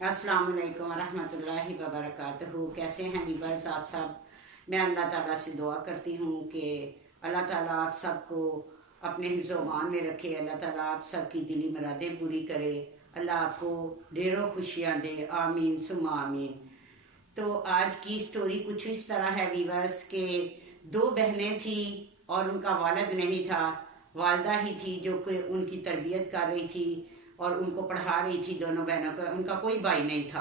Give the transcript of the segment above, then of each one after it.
अस्सलाम वालेकुम रहमतुल्लाहि व बरकातहू। कैसे हैं वीवर्स आप सब? मैं अल्लाह ताला से दुआ करती हूँ कि अल्लाह ताला आप सबको अपने हिफ्ज़-ओ-मान में रखे। अल्लाह ताला आप सबकी दिली मुरादें पूरी करे। अल्लाह आपको ढेरों खुशियाँ दे। आमीन सुम्मा आमीन। तो आज की स्टोरी कुछ इस तरह है वीवर्स के दो बहनें थी और उनका वालिद नहीं था, वालदा ही थी जो कि उनकी तरबियत कर रही थी और उनको पढ़ा रही थी दोनों बहनों को। उनका कोई भाई नहीं था।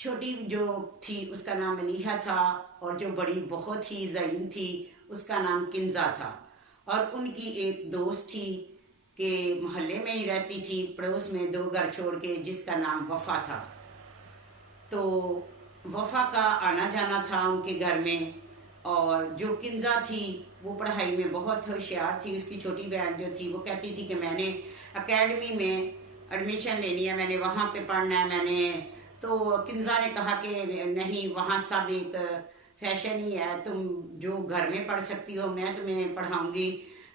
छोटी जो थी उसका नाम मलीहा था और जो बड़ी बहुत ही ज़ईन थी उसका नाम किंजा था। और उनकी एक दोस्त थी कि मोहल्ले में ही रहती थी, पड़ोस में दो घर छोड़ के, जिसका नाम वफ़ा था। तो वफ़ा का आना जाना था उनके घर में। और जो किंजा थी वो पढ़ाई में बहुत होशियार थी। उसकी छोटी बहन जो थी वो कहती थी कि मैंने एकेडमी में एडमिशन लेनी है, मैंने वहाँ पे पढ़ना है। मैंने तो किंजा ने कहा कि नहीं, वहाँ सब एक फैशन ही है, तुम जो घर में पढ़ सकती हो मैं तुम्हें पढ़ाऊँगी।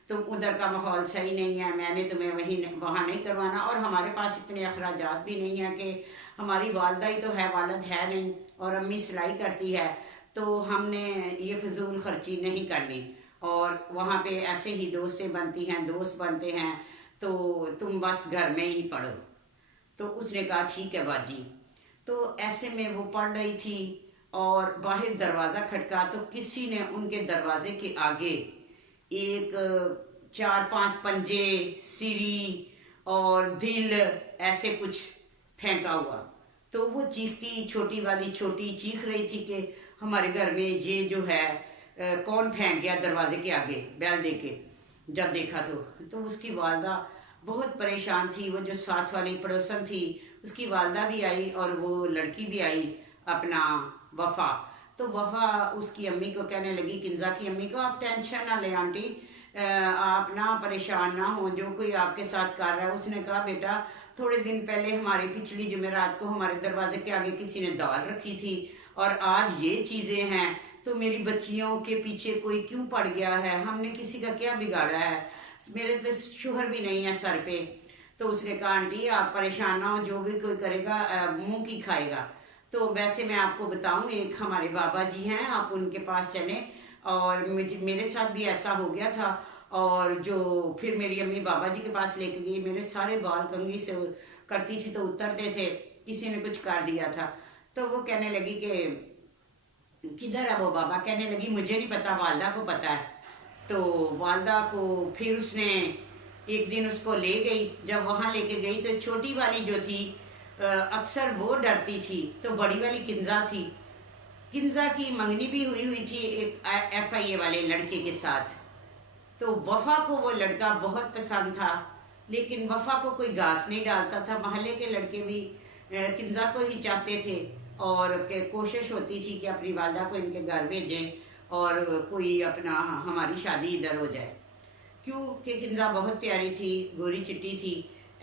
तुम उधर का माहौल सही नहीं है, मैंने तुम्हें वहाँ नहीं करवाना। और हमारे पास इतने अखराजात भी नहीं है कि हमारी वालदा ही तो है, वालिद है नहीं, और अम्मी सिलाई करती है, तो हमने ये फजूल खर्ची नहीं करनी। और वहाँ पे ऐसे ही दोस्तें बनती हैं, दोस्त बनते हैं, तो तुम बस घर में ही पढ़ो। तो उसने कहा ठीक है बाजी। तो ऐसे में वो पढ़ रही थी और बाहर दरवाज़ा खटका तो किसी ने उनके दरवाजे के आगे एक 4-5 पंजे, सिरी और दिल ऐसे कुछ फेंका हुआ। तो वो चीखती, छोटी वाली छोटी चीख रही थी कि हमारे घर में ये जो है कौन फेंक गया दरवाजे के आगे बैल दे के। जब देखा तो उसकी वालदा बहुत परेशान थी। वो जो साथ वाली पड़ोसन थी उसकी वालदा भी आई और वो लड़की भी आई अपना वफ़ा। तो वफ़ा उसकी अम्मी को कहने लगी, किंजा की अम्मी को, आप टेंशन ना लें आंटी, आप ना परेशान ना हो, जो कोई आपके साथ कर रहा है। उसने कहा बेटा, थोड़े दिन पहले हमारी पिछली जुमेरात को हमारे दरवाजे के आगे किसी ने दाल रखी थी और आज ये चीज़ें हैं, तो मेरी बच्चियों के पीछे कोई क्यों पड़ गया है? हमने किसी का क्या बिगाड़ा है? मेरे तो शोहर भी नहीं है सर पे। तो उसने कहा आंटी आप परेशान ना हो, जो भी कोई करेगा मुंह की खाएगा। तो वैसे मैं आपको बताऊं, एक हमारे बाबा जी हैं, आप उनके पास चलें। और मेरे साथ भी ऐसा हो गया था। और जो फिर मेरी अम्मी बाबा जी के पास लेके गई, मेरे सारे बाल कंघी से करती थी तो उतरते थे, किसी ने कुछ कर दिया था। तो वो कहने लगी कि किधर है वो बाबा? कहने लगी मुझे नहीं पता, वालदा को पता है। तो वालदा को फिर उसने एक दिन उसको ले गई। जब वहाँ लेके गई तो छोटी वाली जो थी अक्सर वो डरती थी, तो बड़ी वाली किंजा थी। किंजा की मंगनी भी हुई थी एक FIA वाले लड़के के साथ। तो वफ़ा को वो लड़का बहुत पसंद था, लेकिन वफ़ा को कोई घास नहीं डालता था। मोहल्ले के लड़के भी किंजा को ही चाहते थे और कोशिश होती थी कि अपनी वालदा को इनके घर भेजें और कोई अपना हमारी शादी इधर हो जाए। क्यों कि किंजा बहुत प्यारी थी, गोरी चिट्टी थी।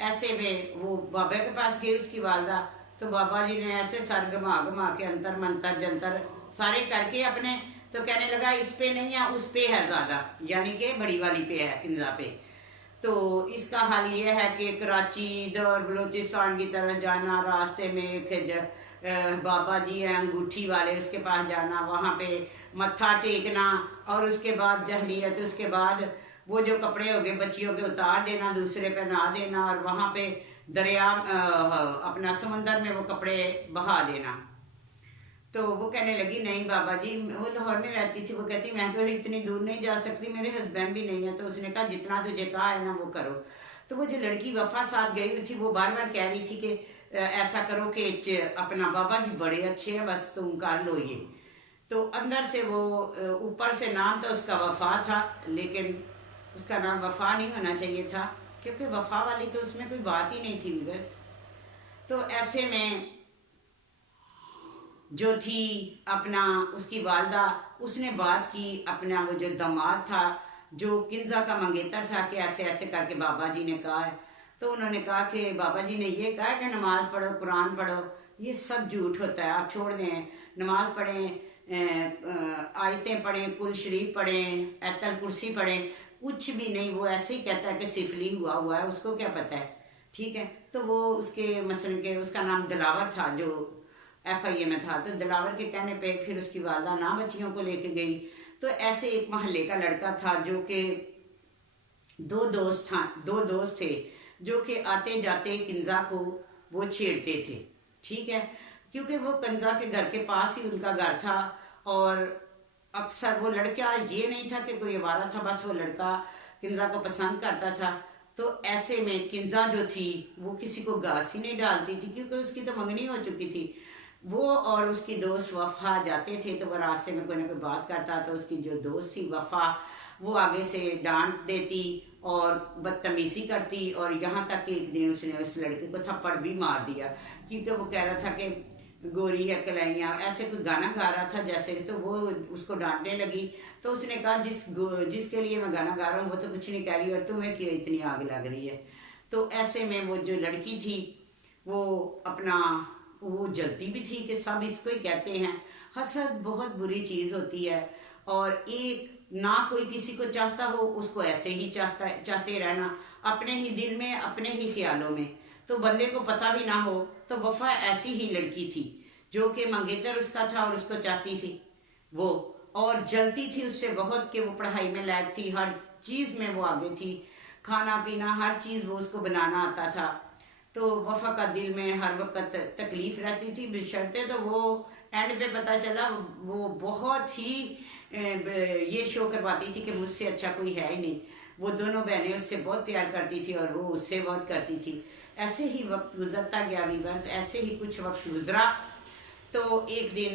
ऐसे में वो बाबा के पास गई उसकी वालदा। तो बाबा जी ने ऐसे सर घुमा घुमा के अंतर मंतर जंतर सारे करके अपने, तो कहने लगा इस पे नहीं है उस पे है ज़्यादा, यानी कि बड़ी वाली पे है, किंजा पे। तो इसका हाल ये है कि कराची इधर बलूचिस्तान की तरफ जाना, रास्ते में एक बाबा जी हैं अंगूठी वाले, उसके पास जाना, वहाँ पे मत्था टेकना, और उसके बाद जहलियत, उसके बाद वो जो कपड़े हो गए बच्चियों के उतार देना, दूसरे पे नहा देना, और वहाँ पे दरिया अपना समंदर में वो कपड़े बहा देना। तो वो कहने लगी नहीं बाबा जी, वो लाहौर में रहती थी, वो कहती मैं तो इतनी दूर नहीं जा सकती, मेरे हस्बैंड भी नहीं है। तो उसने कहा जितना तुझे कहा है ना वो करो। तो वो जो लड़की वफ़ा साथ गई हुई थी वो बार बार कह रही थी कि ऐसा करो कि अपना बाबा जी बड़े अच्छे हैं, बस तुम कर लो ये। तो अंदर से वो ऊपर से नाम तो उसका वफ़ा था, लेकिन उसका नाम वफ़ा नहीं होना चाहिए था, क्योंकि वफ़ा वाली तो उसमें कोई बात ही नहीं थी बस। तो ऐसे में जो थी अपना उसकी वालदा, उसने बात की अपना वो जो दामाद था जो किंजा का मंगेतर था कि ऐसे ऐसे करके बाबा जी ने कहा है। तो उन्होंने कहा कि बाबा जी ने ये कहा कि नमाज पढ़ो, कुरान पढ़ो। ये सब झूठ होता है, आप छोड़ दें। नमाज पढ़ें, आयतें पढ़ें, कुल शरीफ पढ़ें, ऐतल कुर्सी पढ़ें, कुछ भी नहीं। वो ऐसे ही कहता है कि सिफली हुआ हुआ है, उसको क्या पता है। ठीक है। तो वो उसके मसलन के उसका नाम दिलावर था जो FIA में था, तो दिलावर के कहने पे फिर उसकी वालदा ना बच्चियों को लेके गई। तो ऐसे एक मोहल्ले का लड़का था जो कि दो दोस्त थे जो कि आते जाते किंजा को वो छेड़ते थे। ठीक है, क्योंकि वो किंजा के घर के पास ही उनका घर था, और अक्सर वो लड़का ये नहीं था कि कोई आवारा था, बस वो लड़का किंजा को पसंद करता था। तो ऐसे में किंजा जो थी वो किसी को घास ही नहीं डालती थी, क्योंकि उसकी तो मंगनी हो चुकी थी। वो और उसकी दोस्त वफा जाते थे, तो वो रास्ते में कोई ना कोई बात करता, तो उसकी जो दोस्त थी वफा वो आगे से डांट देती और बदतमीजी करती, और यहाँ तक कि एक दिन उसने उस लड़के को थप्पड़ भी मार दिया, क्योंकि वो कह रहा था कि गोरी है कलाइयाँ, ऐसे कोई गाना गा रहा था जैसे। तो वो उसको डांटने लगी, तो उसने कहा जिसके लिए मैं गाना गा रहा हूँ वो तो कुछ नहीं कह रही, और तुम्हें क्यों इतनी आग लग रही है। तो ऐसे में वो जो लड़की थी वो अपना वो जलती भी थी कि सब इसको ही कहते हैं। हसद बहुत बुरी चीज़ होती है, और एक ना कोई किसी को चाहता हो, उसको ऐसे ही चाहते रहना अपने ही दिल में, अपने ही ख्यालों में, तो बंदे को पता भी ना हो। तो वफा ऐसी ही लड़की थी जो कि मंगेतर उसका था और उसको चाहती थी वो, और जलती थी उससे बहुत कि वो पढ़ाई में लायक थी, हर चीज़ में वो आगे थी, खाना पीना हर चीज़ वो उसको बनाना आता था। तो वफा का दिल में हर वक्त तकलीफ रहती थी, बशर्ते तो वो एंड पे पता चला वो बहुत ही ये शो करवाती थी कि मुझसे अच्छा कोई है ही नहीं। वो दोनों बहनें उससे बहुत प्यार करती थी और वो उससे बहुत करती थी। ऐसे ही वक्त गुजरता गया वीवर्स, ऐसे ही कुछ वक्त गुजरा। तो एक दिन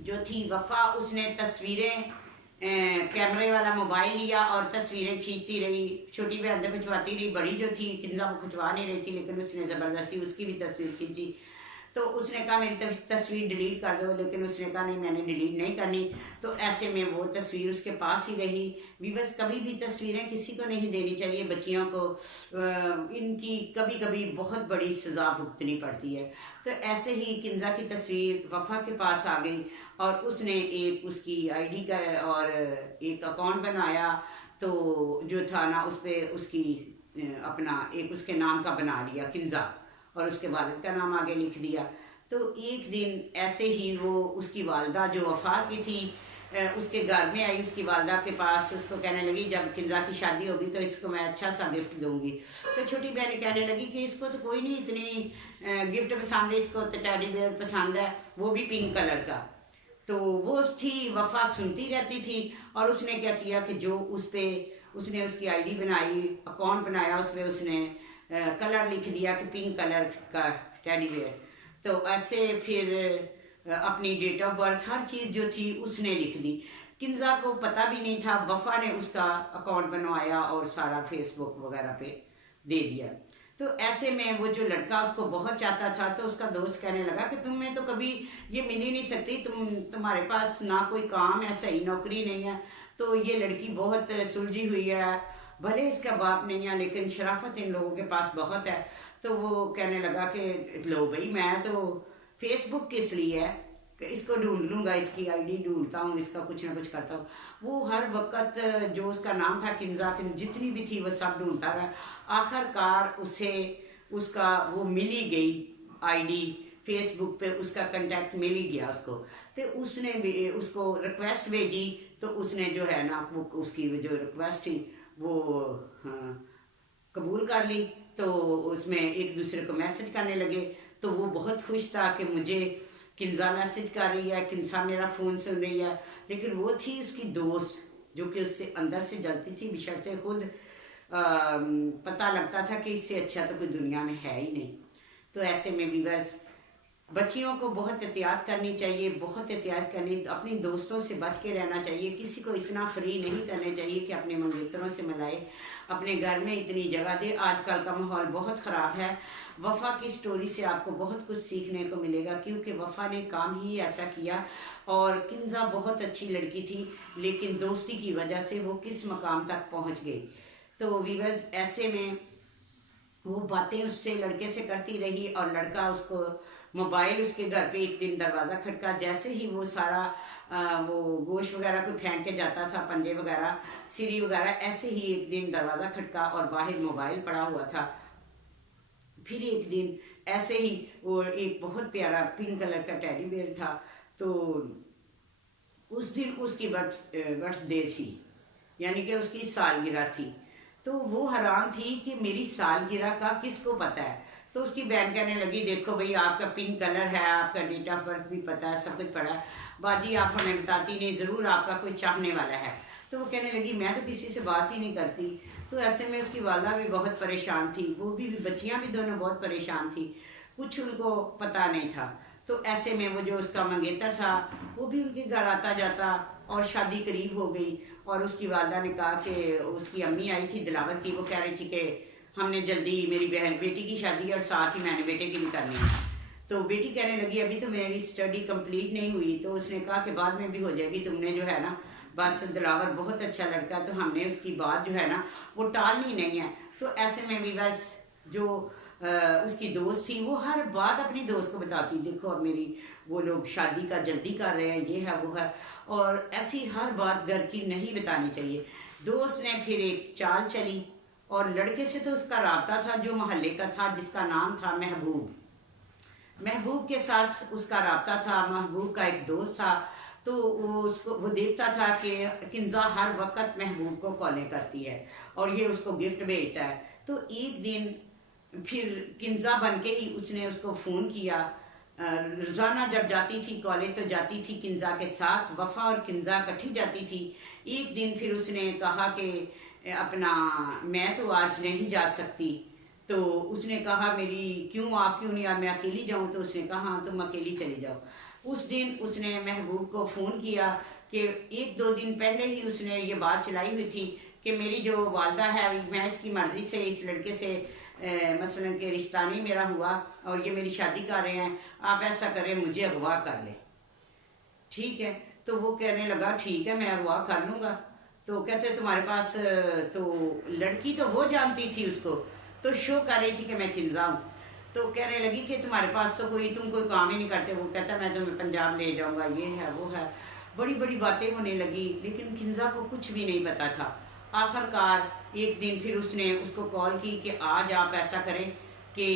जो थी वफा, उसने तस्वीरें कैमरे वाला मोबाइल लिया और तस्वीरें खींचती रही। छोटी बहन तो खिंचवाती रही, बड़ी जो थी किंजा वो खिंचवा नहीं रही थी, लेकिन उसने ज़बरदस्ती उसकी भी तस्वीर खींची। तो उसने कहा मेरी तस्वीर डिलीट कर दो, लेकिन उसने कहा नहीं मैंने डिलीट नहीं करनी। तो ऐसे में वो तस्वीर उसके पास ही रही। विवश कभी भी तस्वीरें किसी को नहीं देनी चाहिए, बच्चियों को इनकी कभी कभी बहुत बड़ी सज़ा भुगतनी पड़ती है। तो ऐसे ही किंजा की तस्वीर वफा के पास आ गई, और उसने एक उसकी ID का और एक अकाउंट बनाया, तो जो था ना उस पर उसकी अपना एक उसके नाम का बना लिया किंजा, और उसके वालिद का नाम आगे लिख दिया। तो एक दिन ऐसे ही वो उसकी वालदा जो वफा की थी उसके घर में आई, उसकी वालदा के पास, उसको कहने लगी जब किंजा की शादी होगी तो इसको मैं अच्छा सा गिफ्ट दूंगी। तो छोटी बहन कहने लगी कि इसको तो कोई नहीं इतनी गिफ्ट पसंद है, इसको तो टेडी बेयर पसंद है, वो भी पिंक कलर का। तो वो थी वफा सुनती रहती थी, और उसने क्या किया कि जो उस पर उसने उसकी ID बनाई, अकाउंट बनाया, उस पर उसने कलर लिख दिया कि पिंक कलर का टेडी बेयर। तो ऐसे फिर अपनी डेट ऑफ बर्थ हर चीज़ जो थी उसने लिख दी। किंजा को पता भी नहीं था, वफा ने उसका अकाउंट बनवाया और सारा फेसबुक वगैरह पे दे दिया। तो ऐसे में वो जो लड़का उसको बहुत चाहता था, तो उसका दोस्त कहने लगा कि तुम्हें तो कभी ये मिल ही नहीं सकती, तुम्हारे पास ना कोई काम है, सही नौकरी नहीं है, तो ये लड़की बहुत सुलझी हुई है, भले इसका बाप नहीं है लेकिन शराफत इन लोगों के पास बहुत है। तो वो कहने लगा कि लो भाई मैं तो फेसबुक किस लिए है कि इसको ढूंढ लूँगा, इसकी ID ढूंढता हूँ, इसका कुछ ना कुछ करता हूँ। वो हर वक्त जो उसका नाम था किंजा, जितनी भी थी वो सब ढूंढता रहा। आखिरकार उसे उसका वो मिल ही गई ID, फेसबुक पे उसका कांटेक्ट मिल ही गया उसको। तो उसने भी उसको रिक्वेस्ट भेजी, तो उसने जो है ना वो उसकी जो रिक्वेस्ट थी वो कबूल कर ली। तो उसमें एक दूसरे को मैसेज करने लगे। तो वो बहुत खुश था कि मुझे किंजा मैसेज कर रही है, किंजा मेरा फ़ोन सुन रही है। लेकिन वो थी उसकी दोस्त जो कि उससे अंदर से जलती थी, बशर्ते खुद पता लगता था कि इससे अच्छा तो कोई दुनिया में है ही नहीं। तो ऐसे में भी बस बच्चियों को बहुत एहतियात करनी चाहिए, बहुत एहतियात करनी, अपनी दोस्तों से बच के रहना चाहिए, किसी को इतना फ्री नहीं करने चाहिए कि अपने मंगेतरों से मिलाए, अपने घर में इतनी जगह दे। आजकल का माहौल बहुत ख़राब है। वफ़ा की स्टोरी से आपको बहुत कुछ सीखने को मिलेगा, क्योंकि वफ़ा ने काम ही ऐसा किया। और किंजा बहुत अच्छी लड़की थी, लेकिन दोस्ती की वजह से वो किस मकाम तक पहुँच गई। तो वीवर्स ऐसे में वो बातें उससे लड़के से करती रही, और लड़का उसको मोबाइल उसके घर पे एक दिन दरवाज़ा खटका, जैसे ही वो सारा वो गोश्त वगैरह को फेंक के जाता था, पंजे वगैरह, सीरी वगैरह, ऐसे ही एक दिन दरवाज़ा खटका और बाहर मोबाइल पड़ा हुआ था। फिर एक दिन ऐसे ही वो एक बहुत प्यारा पिंक कलर का टेडी बेयर था, तो उस दिन उसकी बर्थडे थी, यानी कि उसकी सालगिरह थी। तो वो हैरान थी कि मेरी सालगिरह का किसको पता है। तो उसकी बहन कहने लगी, देखो भाई आपका पिंक कलर है, आपका डेट ऑफ बर्थ भी पता है, सब कुछ पड़ा है, बाजी आप हमें बताती नहीं, ज़रूर आपका कोई चाहने वाला है। तो वो कहने लगी मैं तो किसी से बात ही नहीं करती। तो ऐसे में उसकी वाला भी बहुत परेशान थी, वो भी बच्चियाँ भी दोनों बहुत परेशान थी, कुछ उनको पता नहीं था। तो ऐसे में वो जो उसका मंगेतर था वो भी उनके घर आता जाता, और शादी करीब हो गई। और उसकी वालदा ने कहा कि उसकी अम्मी आई थी दिलावर की, वो कह रही थी कि हमने जल्दी मेरी बहन बेटी की शादी है और साथ ही मैंने बेटे की भी करनी है। तो बेटी कहने लगी अभी तो मेरी स्टडी कंप्लीट नहीं हुई। तो उसने कहा कि बाद में भी हो जाएगी, तुमने जो है ना, बस दिलावर बहुत अच्छा लड़का है, तो हमने उसकी बात जो है ना वो टालनी नहीं है। तो ऐसे में भी बस जो उसकी दोस्त थी वो हर बात अपनी दोस्त को बताती, देखो अब मेरी वो लोग शादी का जल्दी कर रहे हैं, ये है वो है, और ऐसी हर बात घर की नहीं बतानी चाहिए। दोस्त ने फिर एक चाल चली, और लड़के से तो उसका राब्ता था जो मोहल्ले का था, जिसका नाम था महबूब। महबूब के साथ उसका राब्ता था, महबूब का एक दोस्त था। तो वो देखता था कि किंजा हर वक्त महबूब को कॉलें करती है और ये उसको गिफ्ट भेजता है। तो एक दिन फिर किंजा बन के ही उसने उसको फ़ोन किया। रोज़ाना जब जाती थी कॉलेज तो जाती थी किंजा के साथ, वफ़ा और किंजा इकट्ठी जाती थी। एक दिन फिर उसने कहा कि अपना मैं तो आज नहीं जा सकती। तो उसने कहा मेरी क्यों, आप क्यों नहीं, मैं अकेली जाऊं। तो उसने कहा हाँ तुम अकेली चली जाओ। उस दिन उसने महबूब को फ़ोन किया कि एक दो दिन पहले ही उसने ये बात चलाई हुई थी कि मेरी जो वालदा है मैं इसकी मर्ज़ी से इस लड़के से मसलन के रिश्ता नहीं मेरा हुआ और ये मेरी शादी कर रहे हैं, आप ऐसा करें मुझे अगवा कर ले, ठीक है। तो वो कहने लगा ठीक है मैं अगवा कर लूँगा। तो कहते तुम्हारे पास, तो लड़की तो वो जानती थी उसको, तो शो कर रही थी कि मैं किंजा हूँ। तो कहने लगी कि तुम्हारे पास तो तुम कोई काम ही नहीं करते। वो कहता मैं तुम्हें पंजाब ले जाऊँगा, ये है वो है, बड़ी बड़ी बातें होने लगी, लेकिन किंजा को कुछ भी नहीं पता था। आखिरकार एक दिन फिर उसने उसको कॉल की कि आज आप ऐसा करें कि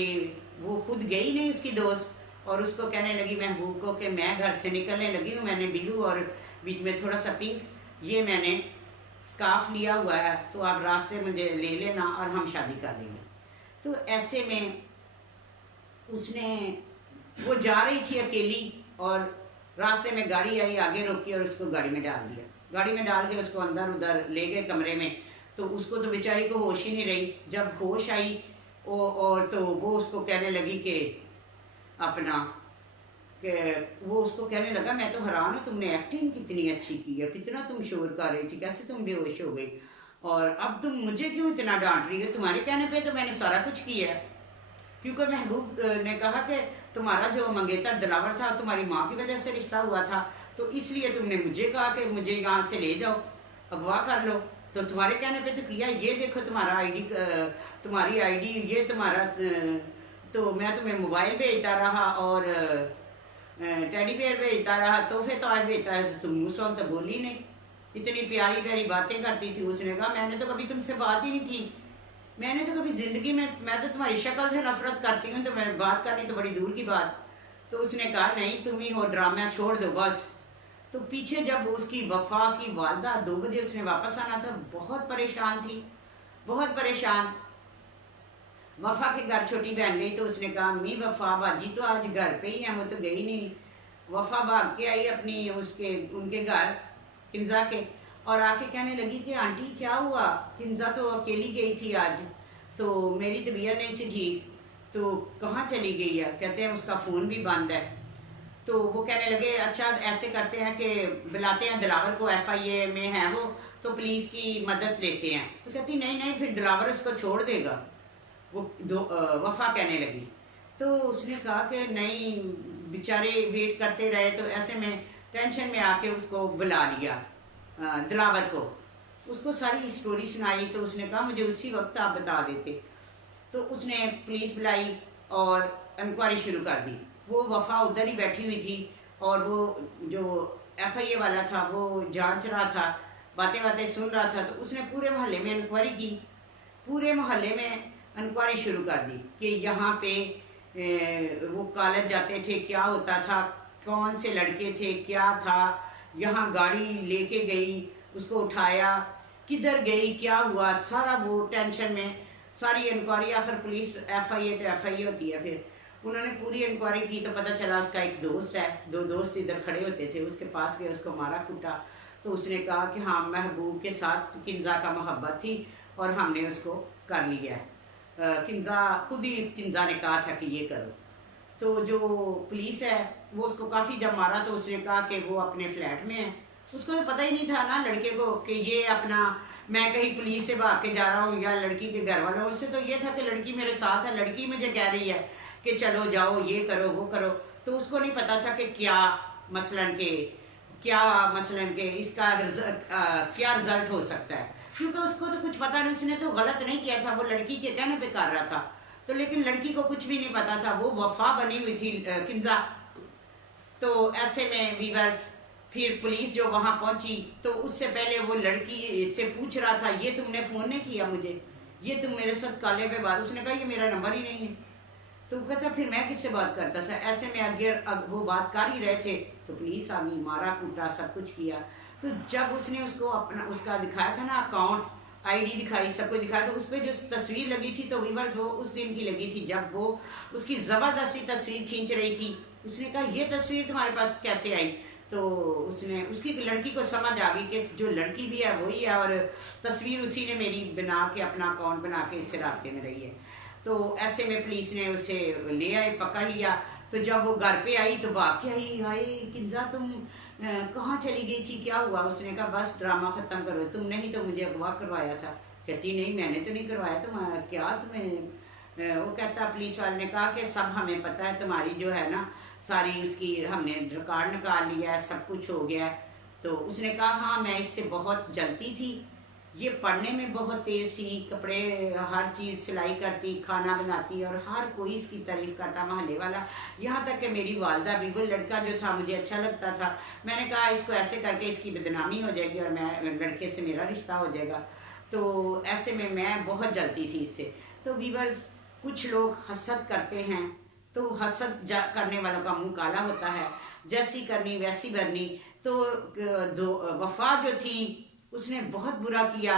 वो खुद गई नहीं उसकी दोस्त, और उसको कहने लगी महबूब को कि मैं घर से निकलने लगी हूँ, मैंने बिल्लू और बीच में थोड़ा सा पिंक, ये मैंने स्कार्फ लिया हुआ है, तो आप रास्ते में ले लेना और हम शादी कर लेंगे। तो ऐसे में उसने, वो जा रही थी अकेली और रास्ते में गाड़ी आई, आगे रोकी और उसको गाड़ी में डाल दिया। गाड़ी में डाल के उसको अंदर उधर ले गए कमरे में। तो उसको तो बेचारी को होश ही नहीं रही। जब होश आई और तो वो उसको कहने लगी कि अपना कि वो उसको कहने लगा मैं तो हैरान हूँ, तुमने एक्टिंग कितनी अच्छी की है, कितना तुम शोर कर रही थी, कैसे तुम बेहोश हो गई, और अब तुम मुझे क्यों इतना डांट रही हो, तुम्हारे कहने पे तो मैंने सारा कुछ किया है। क्योंकि महबूब ने कहा कि तुम्हारा जो मंगेतर दिलावर था तुम्हारी माँ की वजह से रिश्ता हुआ था, तो इसलिए तुमने मुझे कहा कि मुझे यहाँ से ले जाओ, अगवा कर लो, तो तुम्हारे कहने पे तो किया। ये देखो तुम्हारा आईडी, तुम्हारी आईडी, ये तुम्हारा, तो मैं तुम्हें मोबाइल भेजता रहा और टेडी बेयर भेजता रहा, तोहफे तो आज भेजता है, तो तुम उस वक्त बोली नहीं, इतनी प्यारी प्यारी बातें करती थी। उसने कहा मैंने तो कभी तुमसे बात ही नहीं की, मैंने तो कभी ज़िंदगी में, मैं तो तुम्हारी शक्ल से नफरत करती हूँ, तो मैं बात करनी तो बड़ी दूर की बात। तो उसने कहा नहीं तुम ही हो, ड्रामा छोड़ दो बस। तो पीछे जब उसकी वफा की वालदा 2 बजे उसने वापस आना था, बहुत परेशान थी, बहुत परेशान। वफा के घर छोटी बहन गई तो उसने कहा अम्मी वफा बाजी तो आज घर पे ही है, वो तो गई नहीं। वफा भाग के आई अपनी उनके घर किंजा के, और आके कहने लगी कि आंटी क्या हुआ, किंजा तो अकेली गई थी आज, तो मेरी तबीयत नहीं थी ठीक, तो कहाँ चली गई है। कहते हैं उसका फ़ोन भी बंद है। तो वो कहने लगे अच्छा ऐसे करते हैं कि बुलाते हैं दिलावर को, FIA में है वो, तो पुलिस की मदद लेते हैं। तो कहती नहीं नहीं फिर दिलावर उसको छोड़ देगा, वो वफा कहने लगी। तो उसने कहा कि नहीं, बेचारे वेट करते रहे। तो ऐसे में टेंशन में आके उसको बुला लिया दिलावर को, उसको सारी स्टोरी सुनाई। तो उसने कहा मुझे उसी वक्त आप बता देते। तो उसने पुलिस बुलाई और इंक्वायरी शुरू कर दी। वो वफ़ा उधर ही बैठी हुई थी और वो जो FIA वाला था वो जांच रहा था, बातें बातें सुन रहा था। तो उसने पूरे मोहल्ले में इंक्वायरी की, पूरे मोहल्ले में इंक्वायरी शुरू कर दी कि यहाँ पे वो कॉलेज जाते थे, क्या होता था, कौन से लड़के थे, क्या था, यहाँ गाड़ी लेके गई, उसको उठाया, किधर गई, क्या हुआ, सारा वो टेंशन में सारी इंक्वायरी। आखिर पुलिस FIA तो FIA होती है। फिर उन्होंने पूरी इंक्वायरी की तो पता चला उसका एक दोस्त है, दो दोस्त इधर खड़े होते थे, उसके पास गए, उसको मारा कूटा। तो उसने कहा कि हाँ, महबूब के साथ किंजा का मोहब्बत थी और हमने उसको कर लिया है। किंजा खुद ही किंजा ने कहा था कि ये करो। तो जो पुलिस है वो उसको काफ़ी जब मारा तो उसने कहा कि वो अपने फ्लैट में है। उसको तो पता ही नहीं था ना लड़के को कि ये अपना, मैं कहीं पुलिस से भाग के जा रहा हूँ या लड़की के घर वालों, उससे तो ये था कि लड़की मेरे साथ है, लड़की मुझे कह रही है कि चलो जाओ, ये करो, वो करो। तो उसको नहीं पता था कि क्या मसलन के इसका क्या रिजल्ट हो सकता है, क्योंकि उसको तो कुछ पता नहीं, उसने तो गलत नहीं किया था, वो लड़की के कहने पे कर रहा था। तो लेकिन लड़की को कुछ भी नहीं पता था, वो वफा बनी हुई थी किंजा। तो ऐसे में वीवर्स, फिर पुलिस जो वहां पहुंची तो उससे पहले वो लड़की से पूछ रहा था, ये तुमने फ़ोन नहीं किया मुझे, ये तुम मेरे साथ काले पे बात। उसने कहा ये मेरा नंबर ही नहीं है। तो कहता फिर मैं किससे बात करता था। ऐसे में वो बात कर ही रहे थे तो पुलिस आ गई, मारा कूटा, सब कुछ किया। तो जब उसने उसको अपना उसका दिखाया था ना, अकाउंट ID दिखाई, सब कुछ दिखाया, तो उस पर जो तस्वीर लगी थी तो वीवर्स वो उस दिन की लगी थी जब वो उसकी ज़बरदस्ती तस्वीर खींच रही थी। उसने कहा ये तस्वीर तुम्हारे पास कैसे आई। तो उसने उसकी लड़की को समझ आ गई कि जो लड़की भी है वही है और तस्वीर उसी ने मेरी बना के अपना अकाउंट बना के इससे राब्ते में रही है। तो ऐसे में पुलिस ने उसे ले आए, पकड़ लिया। तो जब वो घर पे आई तो भाग के आई, हाय किंजा तुम कहाँ चली गई थी, क्या हुआ। उसने कहा बस ड्रामा ख़त्म करो, तुमने ही तो मुझे अगवा करवाया था। कहती नहीं मैंने तो नहीं करवाया, तुम क्या तुम्हें। वो कहता पुलिस वाले ने कहा कि सब हमें पता है, तुम्हारी जो है ना सारी उसकी हमने रिकॉर्ड निकाल लिया है, सब कुछ हो गया है। तो उसने कहा हाँ मैं इससे बहुत जलती थी, ये पढ़ने में बहुत तेज़ थी, कपड़े हर चीज़ सिलाई करती, खाना बनाती और हर कोई इसकी तारीफ़ करता मोहल्ले वाला, यहाँ तक कि मेरी वालदा भी, वो लड़का जो था मुझे अच्छा लगता था। मैंने कहा इसको ऐसे करके इसकी बदनामी हो जाएगी और मैं लड़के से मेरा रिश्ता हो जाएगा। तो ऐसे में मैं बहुत जलती थी इससे। तो वीवर्स, कुछ लोग हसद करते हैं तो हसद करने वालों का मुंह काला होता है, जैसी करनी वैसी भरनी। तो वफा जो थी उसने बहुत बुरा किया,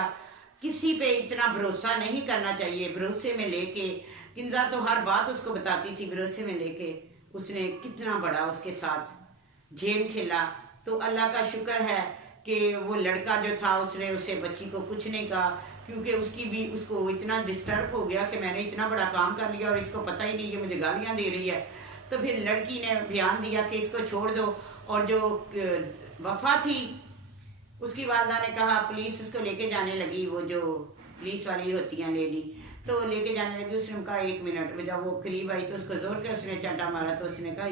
किसी पे इतना भरोसा नहीं करना चाहिए। भरोसे में लेके किंजा तो हर बात उसको बताती थी, भरोसे में लेके उसने कितना बड़ा उसके साथ गेम खेला। तो अल्लाह का शुक्र है कि वो लड़का जो था उसने उसे बच्ची को कुछ नहीं कहा, क्योंकि उसको इतना डिस्टर्ब हो गया कि मैंने इतना बड़ा काम कर लिया और इसको पता ही नहीं कि मुझे गालियाँ दे रही है। तो फिर लड़की ने बयान दिया कि इसको छोड़ दो। और जो वफा थी उसकी वालदा ने कहा, पुलिस उसको लेके जाने लगी, वो जो पुलिस वाली होती हैं लेडी, तो लेके जाने लगी। उसने कहा 1 मिनट। जब वो करीब आई तो उसको जोर के उसने चंटा मारा। तो उसने कहा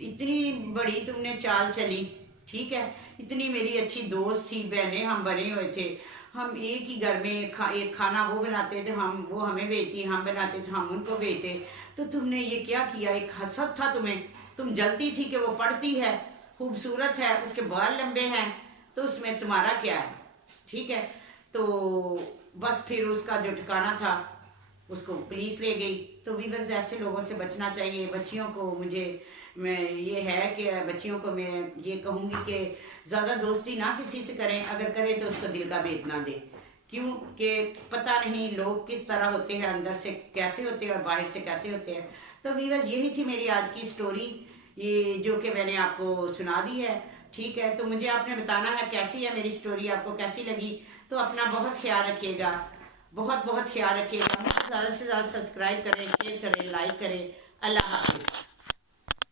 इतनी बड़ी तुमने चाल चली, ठीक है, इतनी मेरी अच्छी दोस्त थी, बहनें हम बने हुए थे, हम एक ही घर में एक खाना वो बनाते थे, वो हमें भेजती, हम बनाते थे, हम उनको भेजते, तो तुमने ये क्या किया। एक हसद था तुम्हें, तुम जलती थी कि वो पढ़ती है, खूबसूरत है, उसके बाल लंबे हैं, तो उसमें तुम्हारा क्या है, ठीक है। तो बस फिर उसका जो ठिकाना था उसको पुलिस ले गई। तो वीवर्स, ऐसे लोगों से बचना चाहिए। बच्चियों को मैं ये है कि बच्चियों को मैं ये कहूँगी कि ज़्यादा दोस्ती ना किसी से करें, अगर करें तो उसको दिल का भेद ना दें, क्योंकि पता नहीं लोग किस तरह होते हैं, अंदर से कैसे होते हैं और बाहर से कैसे होते हैं। तो वीवर्स, यही थी मेरी आज की स्टोरी, ये जो कि मैंने आपको सुना दी है, ठीक है। तो मुझे आपने बताना है कैसी है मेरी स्टोरी, आपको कैसी लगी। तो अपना बहुत ख्याल रखिएगा, बहुत बहुत ख्याल रखिएगा। ज़्यादा से ज़्यादा सब्सक्राइब करें, शेयर करें, लाइक करें। अल्लाह हाफिज़।